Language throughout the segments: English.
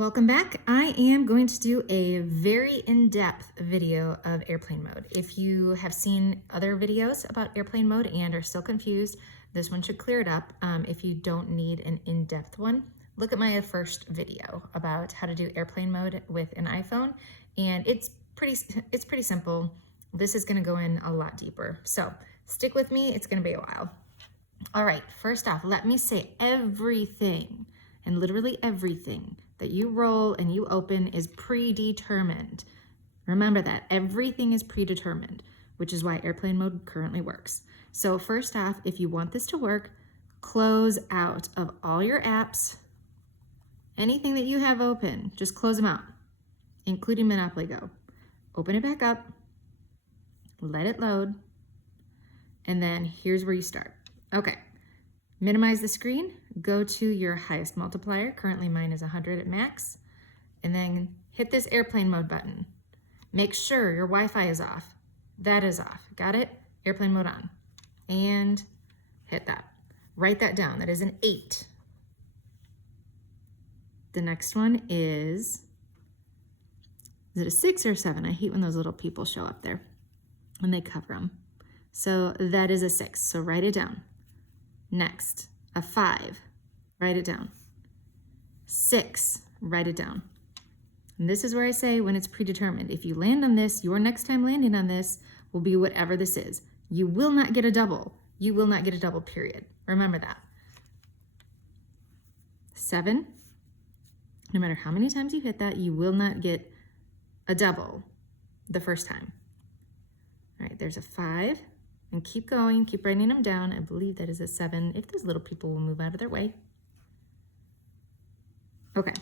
Welcome back. I am going to do a very in-depth video of airplane mode. If you have seen other videos about airplane mode and are still confused, this one should clear it up. If you don't need an in-depth one, look at my first video about how to do airplane mode with an iPhone, and it's pretty simple. This is going to go in a lot deeper, so stick with me. It's going to be a while. All right, first off, let me say everything, and literally everything, that you roll and you open is predetermined. Remember that everything is predetermined, which is why airplane mode currently works. So first off, if you want this to work, close out of all your apps, anything that you have open, just close them out, including Monopoly Go. Open it back up, let it load, and then here's where you start. Okay. Minimize the screen, go to your highest multiplier. Currently mine is 100 at max. And then hit this airplane mode button. Make sure your Wi-Fi is off. That is off. Got it? Airplane mode on. And hit that. Write that down. That is an 8. The next one is it a 6 or a 7? I hate when those little people show up there when they cover them. So that is a 6. So write it down. Next, a 5, write it down. 6, write it down. And this is where I say when it's predetermined. If you land on this, your next time landing on this will be whatever this is. You will not get a double. You will not get a double, period. Remember that. 7, no matter how many times you hit that, you will not get a double the first time. All right, there's a 5. And keep going, keep writing them down. I believe that is a 7, if those little people will move out of their way. Okay,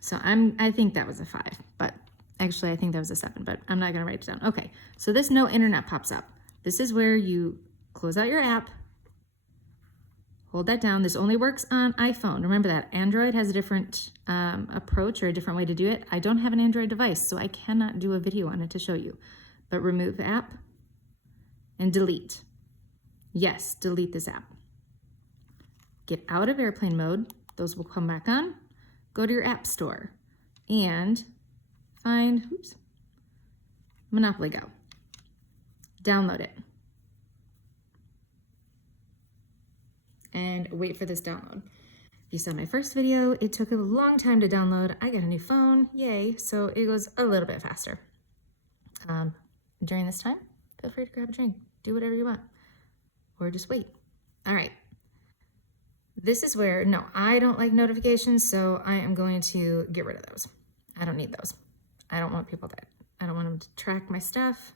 so I think that was a 5, but actually I think that was a 7, but I'm not gonna write it down. Okay, so this no internet pops up. This is where you close out your app, hold that down. This only works on iPhone. Remember that. Android has a different approach or a different way to do it. I don't have an Android device, so I cannot do a video on it to show you. But remove app, and delete. Yes, delete this app. Get out of airplane mode. Those will come back on. Go to your app store and find, Monopoly Go. Download it. And wait for this download. If you saw my first video, it took a long time to download. I got a new phone, yay, so it goes a little bit faster. During this time, feel free to grab a drink. Do whatever you want, or just wait. All right. This is where, no, I don't like notifications, so I am going to get rid of those. I don't need those. I don't want people that, I don't want them to track my stuff.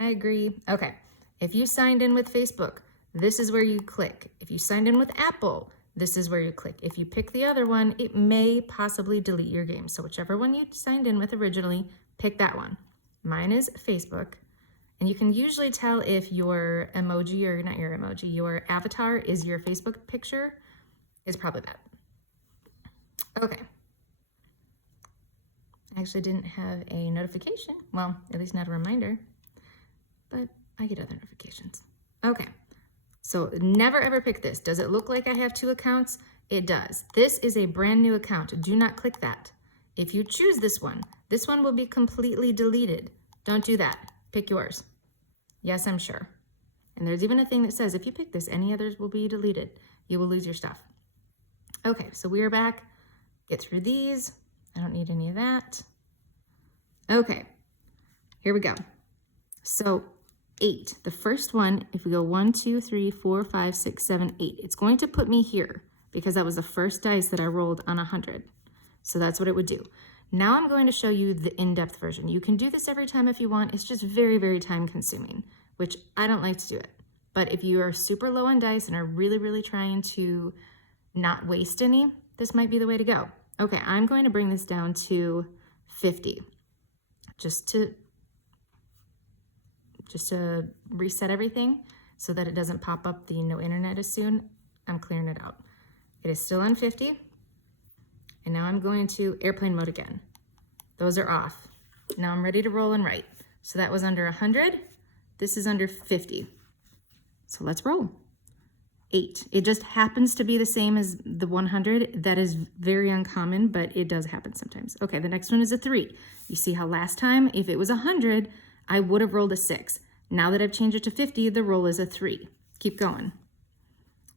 I agree. Okay. If you signed in with Facebook, this is where you click. If you signed in with Apple, this is where you click. If you pick the other one, it may possibly delete your game. So whichever one you signed in with originally, pick that one. Mine is Facebook. And you can usually tell if your emoji, or not your emoji, your avatar is your Facebook picture, is probably that. Okay. I actually didn't have a notification. Well, at least not a reminder, but I get other notifications. Okay. So never ever pick this. Does it look like I have 2 accounts? It does. This is a brand new account. Do not click that. If you choose this one will be completely deleted. Don't do that. Pick yours. Yes, I'm sure. And there's even a thing that says if you pick this, any others will be deleted. You will lose your stuff. Okay, so we are back. Get through these. I don't need any of that. Okay, here we go. So 8, the first one, if we go 1, 2, 3, 4, 5, 6, 7, 8, it's going to put me here because that was the first dice that I rolled on 100. So that's what it would do. Now I'm going to show you the in-depth version. You can do this every time if you want. It's just very, very time consuming, which I don't like to do it. But if you are super low on dice and are really, really trying to not waste any, this might be the way to go. Okay, I'm going to bring this down to 50 just to reset everything so that it doesn't pop up the no internet as soon. I'm clearing it out. It is still on 50. And now I'm going to airplane mode again. Those are off. Now I'm ready to roll and write. So that was under 100. This is under 50. So let's roll. 8. It just happens to be the same as the 100. That is very uncommon, but it does happen sometimes. Okay, the next one is a 3. You see how last time, if it was 100, I would have rolled a 6. Now that I've changed it to 50, the roll is a 3. Keep going.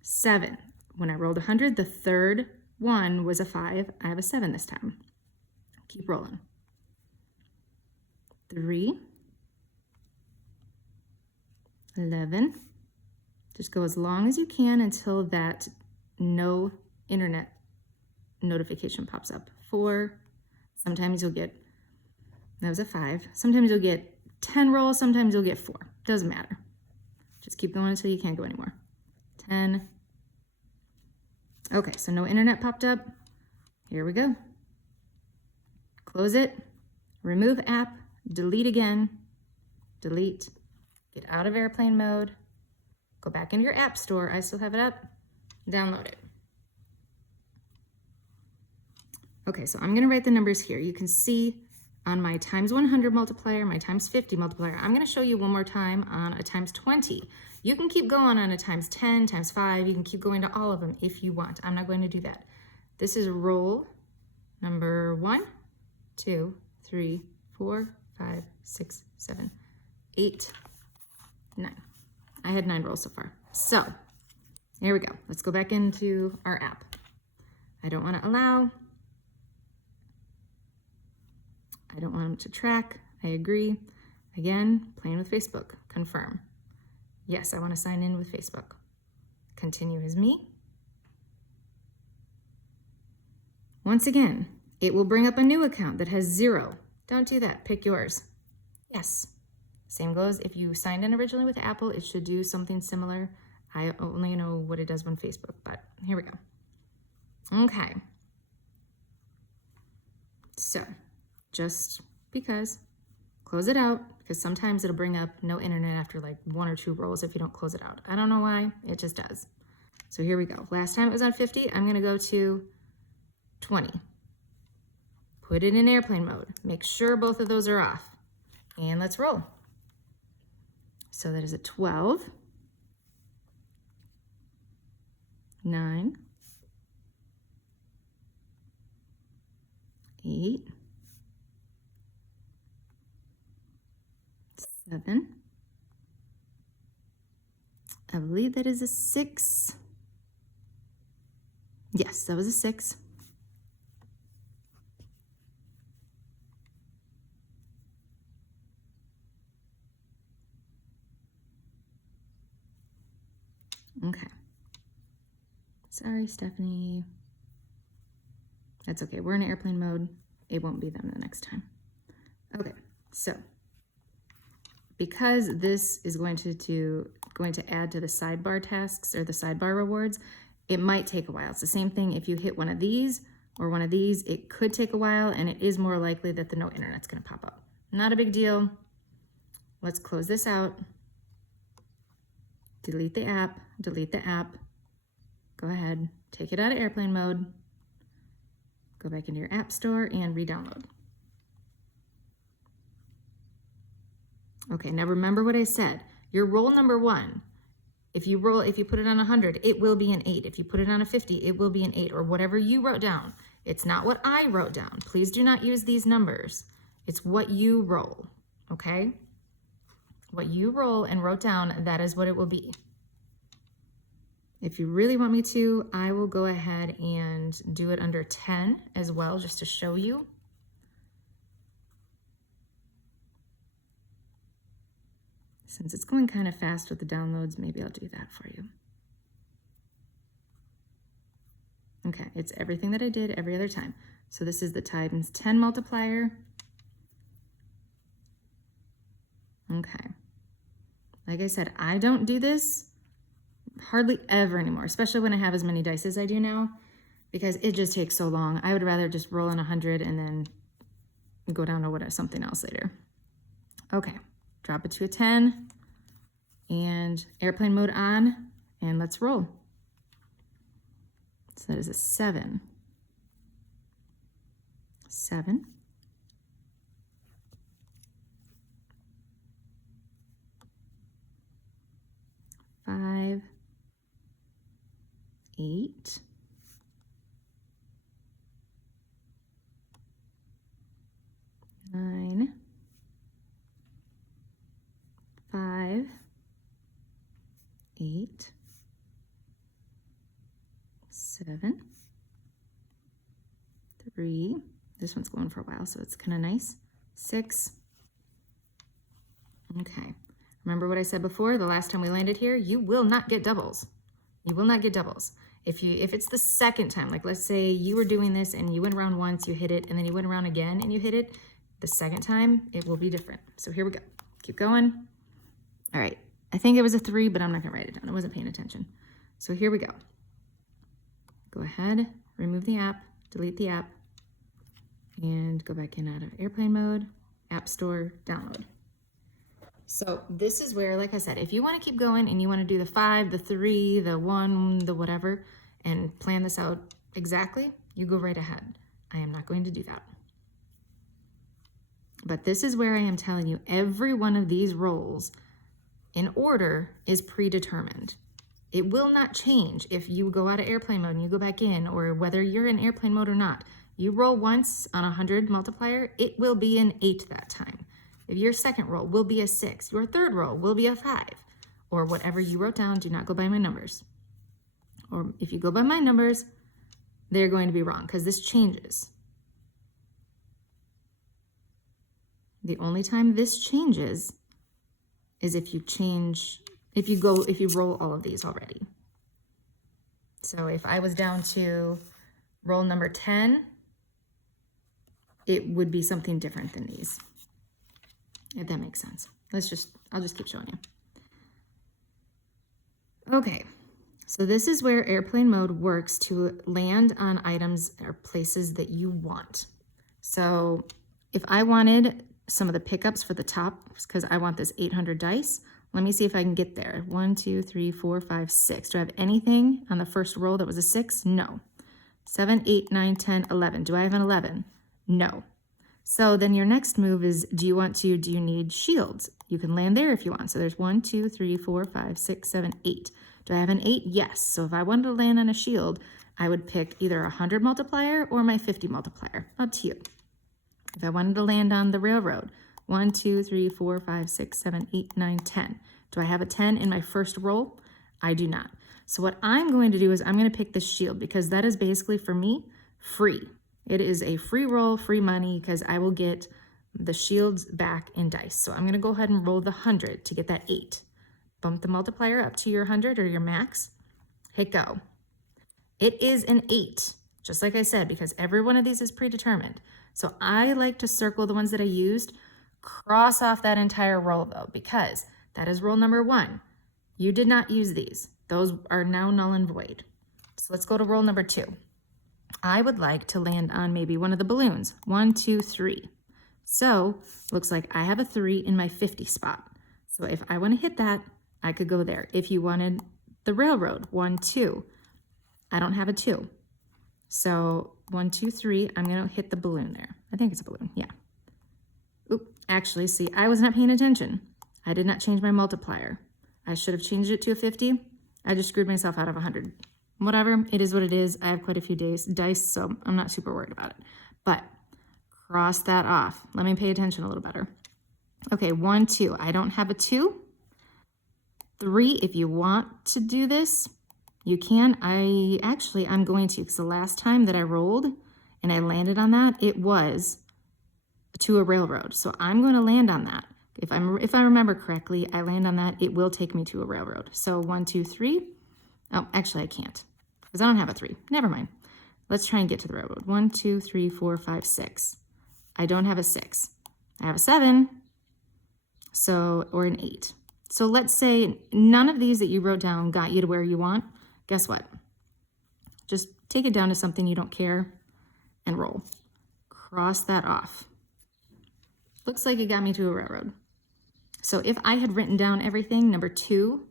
7. When I rolled 100, the third one was a 5. I have a 7 this time. Keep rolling. 3. 11. Just go as long as you can until that no internet notification pops up. 4. Sometimes you'll get, that was a 5. Sometimes you'll get 10 rolls, sometimes you'll get 4. Doesn't matter. Just keep going until you can't go anymore. 10. Okay, so no internet popped up. Here we go. Close it, remove app, delete again, delete, get out of airplane mode, go back into your app store. I still have it up. Download it. Okay, so I'm gonna write the numbers here. You can see on my times 100 multiplier, my times 50 multiplier. I'm gonna show you one more time on a times 20. You can keep going on a times 10, times 5. You can keep going to all of them if you want. I'm not going to do that. This is roll number 1, 2, 3, 4, 5, 6, 7, 8, 9. I had 9 rolls so far. So here we go. Let's go back into our app. I don't want to allow. I don't want them to track. I agree. Again, playing with Facebook. Confirm. Yes, I want to sign in with Facebook. Continue as me. Once again, it will bring up a new account that has 0. Don't do that. Pick yours. Yes. Same goes if you signed in originally with Apple, it should do something similar. I only know what it does on Facebook, but here we go. Okay. So, just because, close it out, because sometimes it'll bring up no internet after like 1 or 2 rolls if you don't close it out. I don't know why, it just does. So here we go. Last time it was on 50, I'm gonna go to 20. Put it in airplane mode. Make sure both of those are off. And let's roll. So that is a 12, 9, 8, 7. I believe that is a 6. Yes, that was a 6. Okay. Sorry, Stephanie. That's okay. We're in airplane mode. It won't be them the next time. Okay, so because this is going to add to the sidebar tasks or the sidebar rewards, it might take a while. It's the same thing if you hit one of these or one of these, it could take a while, and it is more likely that the no internet's going to pop up. Not a big deal. Let's close this out. Delete the app, delete the app. Go ahead, take it out of airplane mode. Go back into your app store and re-download. Okay, now remember what I said. Your roll number 1, if you put it on 100, it will be an 8. If you put it on a 50, it will be an 8, or whatever you wrote down. It's not what I wrote down. Please do not use these numbers. It's what you roll, okay? What you roll and wrote down, that is what it will be. If you really want me to, I will go ahead and do it under 10 as well, just to show you. Since it's going kind of fast with the downloads, maybe I'll do that for you. Okay, it's everything that I did every other time. So this is the times 10 multiplier. Okay. Like I said, I don't do this hardly ever anymore, especially when I have as many dice as I do now, because it just takes so long. I would rather just roll in 100 and then go down to something else later. Okay, drop it to a 10 and airplane mode on, and let's roll. So that is a 7. 7. 5. 7, 3, this one's going for a while, so it's kind of nice, 6. Okay, remember what I said before, the last time we landed here, you will not get doubles. You will not get doubles. If it's the second time, like let's say you were doing this and you went around once, you hit it, and then you went around again and you hit it, the second time, it will be different. So here we go. Keep going. All right, I think it was a 3, but I'm not gonna write it down. I wasn't paying attention. So here we go. Go ahead, remove the app, delete the app, and go back in out of airplane mode, app store, download. So this is where, like I said, if you want to keep going and you want to do the 5, the 3, the 1, the whatever, and plan this out exactly, you go right ahead. I am not going to do that. But this is where I am telling you every one of these rolls in order is predetermined. It will not change if you go out of airplane mode and you go back in, or whether you're in airplane mode or not. You roll once on a 100 multiplier, it will be an 8 that time. If your second roll will be a 6, your third roll will be a 5, or whatever you wrote down. Do not go by my numbers. Or if you go by my numbers, they're going to be wrong because this changes. The only time this changes is if you roll all of these already. So if I was down to roll number 10, it would be something different than these. If that makes sense. I'll just keep showing you. Okay, so this is where airplane mode works to land on items or places that you want. So if I wanted some of the pickups for the top, because I want this 800 dice, let me see if I can get there. 1, 2, 3, 4, 5, 6. Do I have anything on the first roll that was a 6? No. 7, 8, 9, 10, 11. Do I have an 11? No. So then your next move is, do you need shields? You can land there if you want. So there's 1, 2, 3, 4, 5, 6, 7, 8. Do I have an 8? Yes. So if I wanted to land on a shield, I would pick either a 100 multiplier or my 50 multiplier. Up to you. If I wanted to land on the railroad, 1, 2, 3, 4, 5, 6, 7, 8, 9, 10. Do I have a 10 in my first roll? I do not. So what I'm going to do is I'm going to pick the shield because that is basically for me free. It is a free roll, free money, because I will get the shields back in dice. So I'm going to go ahead and roll the 100 to get that 8. Bump the multiplier up to your 100 or your max. Hit go. It is an 8, just like I said, because every one of these is predetermined. So I like to circle the ones that I used, cross off that entire roll though, because that is roll number 1. You did not use these. Those are now null and void. So let's go to roll number 2. I would like to land on maybe one of the balloons. 1, 2, 3. So looks like I have a 3 in my 50 spot. So if I want to hit that, I could go there. If you wanted the railroad, 1, 2. I don't have a 2. So 1, 2, 3, I'm going to hit the balloon there. I think it's a balloon, yeah. Oop, actually, see, I was not paying attention. I did not change my multiplier. I should have changed it to a 50. I just screwed myself out of 100. Whatever, it is what it is. I have quite a few dice, so I'm not super worried about it. But cross that off. Let me pay attention a little better. Okay, 1, 2. I don't have a 2. 3, if you want to do this, you can. I'm going to, because the last time that I rolled and I landed on that, it was to a railroad. So I'm going to land on that. If I remember correctly, I land on that, it will take me to a railroad. So 1, 2, 3. Oh, actually I can't because I don't have a 3. Never mind. Let's try and get to the railroad. 1, 2, 3, 4, 5, 6. I don't have a 6. I have a 7. So, or an 8. So let's say none of these that you wrote down got you to where you want. Guess what? Just take it down to something you don't care and roll. Cross that off. Looks like it got me to a railroad. So if I had written down everything, number 2,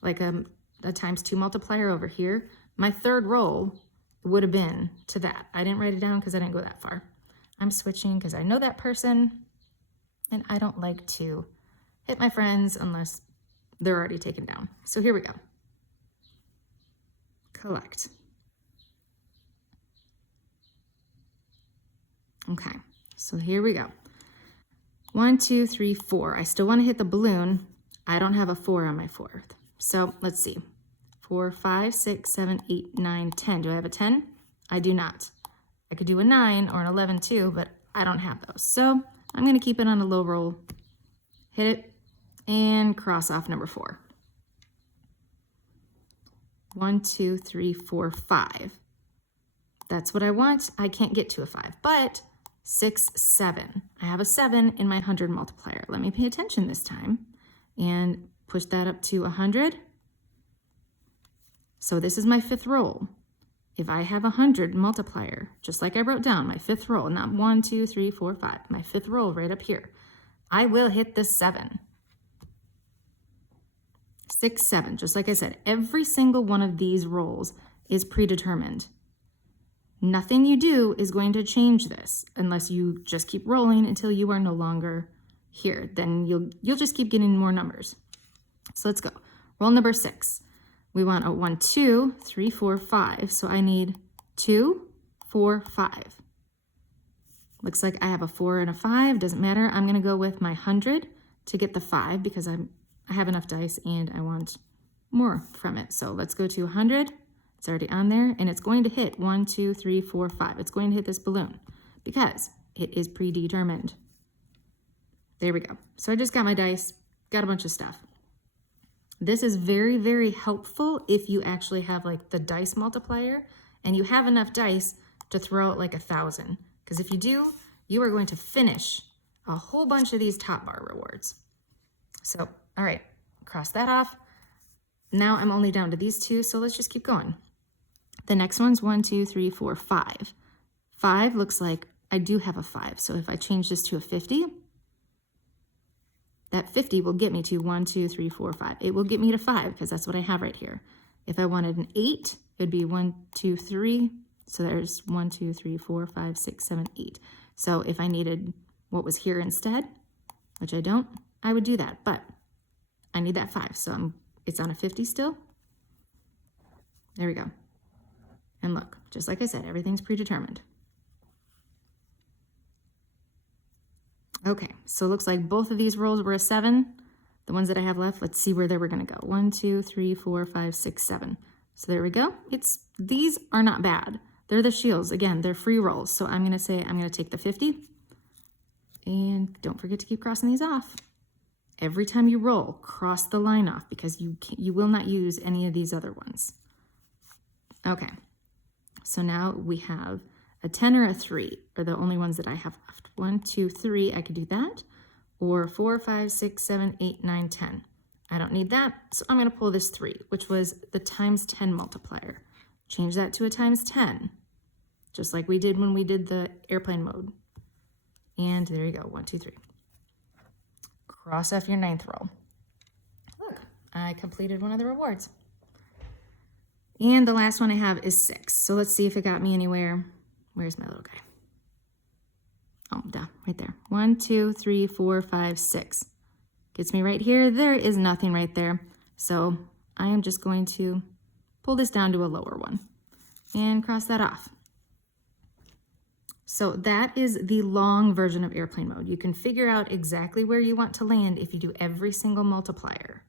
like a ×2 multiplier over here, my third roll would have been to that. I didn't write it down because I didn't go that far. I'm switching because I know that person and I don't like to hit my friends unless they're already taken down. So here we go. Collect. Okay, so here we go. 1, 2, 3, 4. I still want to hit the balloon. I don't have a 4 on my 4th. So let's see. 4, 5, 6, 7, 8, 9, 10. Do I have a 10? I do not. I could do a 9 or an 11 too, but I don't have those. So I'm going to keep it on a low roll, hit it, and cross off number 4. 1, 2, 3, 4, 5. That's what I want. I can't get to a 5, but 6, 7. I have a 7 in my 100 multiplier. Let me pay attention this time and push that up to 100. So this is my 5th roll. If I have a 100 multiplier, just like I wrote down, my 5th roll, not 1, 2, 3, 4, 5, my 5th roll right up here, I will hit this 7. 6, 7, just like I said, every single one of these rolls is predetermined. Nothing you do is going to change this unless you just keep rolling until you are no longer here. Then you'll just keep getting more numbers. So let's go. Roll number 6. We want a 1, 2, 3, 4, 5. So I need 2, 4, 5. Looks like I have a 4 and a 5. Doesn't matter. I'm going to go with my 100 to get the 5 because I have enough dice and I want more from it. So let's go to 100. It's already on there and it's going to hit 1, 2, 3, 4, 5. It's going to hit this balloon because it is predetermined. There we go. So I just got my dice, got a bunch of stuff. This is very, very helpful if you actually have like the dice multiplier and you have enough dice to throw out like 1,000. Because if you do, you are going to finish a whole bunch of these top bar rewards. So, all right, cross that off. Now I'm only down to these 2, so let's just keep going. The next one's 1, 2, 3, 4, 5. 5 looks like I do have a 5. So if I change this to a 50, that 50 will get me to 1, 2, 3, 4, 5. It will get me to 5 because that's what I have right here. If I wanted an 8, it would be 1, 2, 3. So there's 1, 2, 3, 4, 5, 6, 7, 8. So if I needed what was here instead, which I don't, I would do that. But I need that 5. So it's on a 50 still. There we go. And look, just like I said, everything's predetermined. Okay, so it looks like both of these rolls were a 7. The ones that I have left, let's see where they were going to go. 1, 2, 3, 4, 5, 6, 7. So there we go. These are not bad. They're the shields. Again, they're free rolls. So I'm going to say I'm going to take the 50. And don't forget to keep crossing these off. Every time you roll, cross the line off because you will not use any of these other ones. Okay, so now we have a 10 or a 3 are the only ones that I have left. 1, 2, 3, I could do that. Or 4, 5, 6, 7, 8, 9, 10. I don't need that, so I'm going to pull this 3, which was the times 10 multiplier. Change that to a times 10, just like we did when we did the airplane mode. And there you go, 1, 2, 3. Cross off your 9th roll. Look, I completed one of the rewards. And the last one I have is 6. So let's see if it got me anywhere. Where's my little guy? Oh, duh, right there. 1, 2, 3, 4, 5, 6. Gets me right here. There is nothing right there. So I am just going to pull this down to a lower one and cross that off. So that is the long version of airplane mode. You can figure out exactly where you want to land if you do every single multiplier.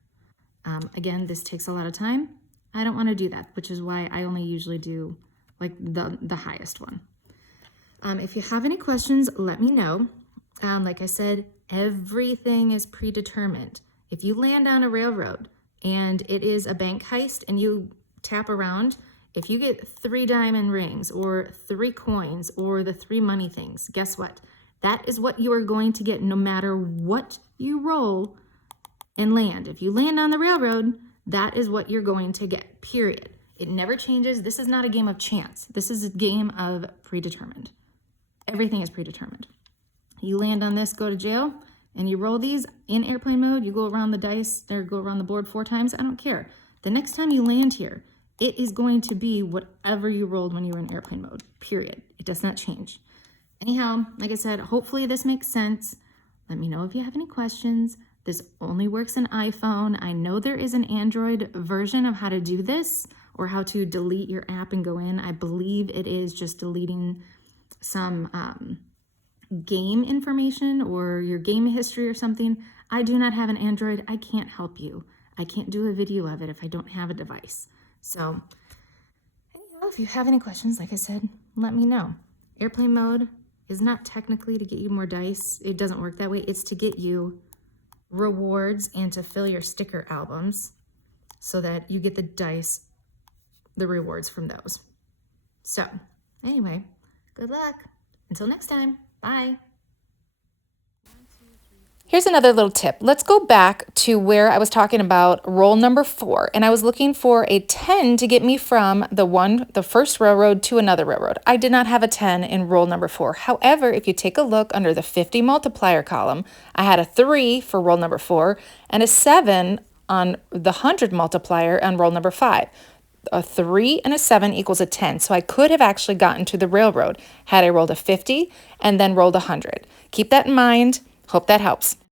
Again, this takes a lot of time. I don't want to do that, which is why I only usually do like the highest one. If you have any questions, let me know. Like I said, everything is predetermined. If you land on a railroad and it is a bank heist and you tap around, if you get 3 diamond rings or 3 coins or the 3 money things, guess what? That is what you are going to get no matter what you roll and land. If you land on the railroad, that is what you're going to get, period. It never changes. This is not a game of chance. This is a game of predetermined. Everything is predetermined. You land on this, go to jail, and you roll these in airplane mode. You go around the dice or go around the board 4 times. I don't care. The next time you land here, it is going to be whatever you rolled when you were in airplane mode, period. It does not change. Anyhow, like I said, hopefully this makes sense. Let me know if you have any questions. This only works in iPhone. I know there is an Android version of how to do this or how to delete your app and go in. I believe it is just deleting some game information or your game history or something. I do not have an Android. I can't help you. I can't do a video of it if I don't have a device. So anyhow, if you have any questions, like I said, let me know. Airplane mode is not technically to get you more dice. It doesn't work that way. It's to get you rewards and to fill your sticker albums so that you get the dice, the rewards from those. So anyway, good luck. Until next time, bye. Here's another little tip. Let's go back to where I was talking about roll number 4, and I was looking for a 10 to get me from the first railroad to another railroad. I did not have a 10 in roll number 4. However, if you take a look under the 50 multiplier column, I had a 3 for roll number 4 and a 7 on the 100 multiplier on roll number 5. A 3 and a 7 equals a 10. So I could have actually gotten to the railroad had I rolled a 50 and then rolled a 100. Keep that in mind. Hope that helps.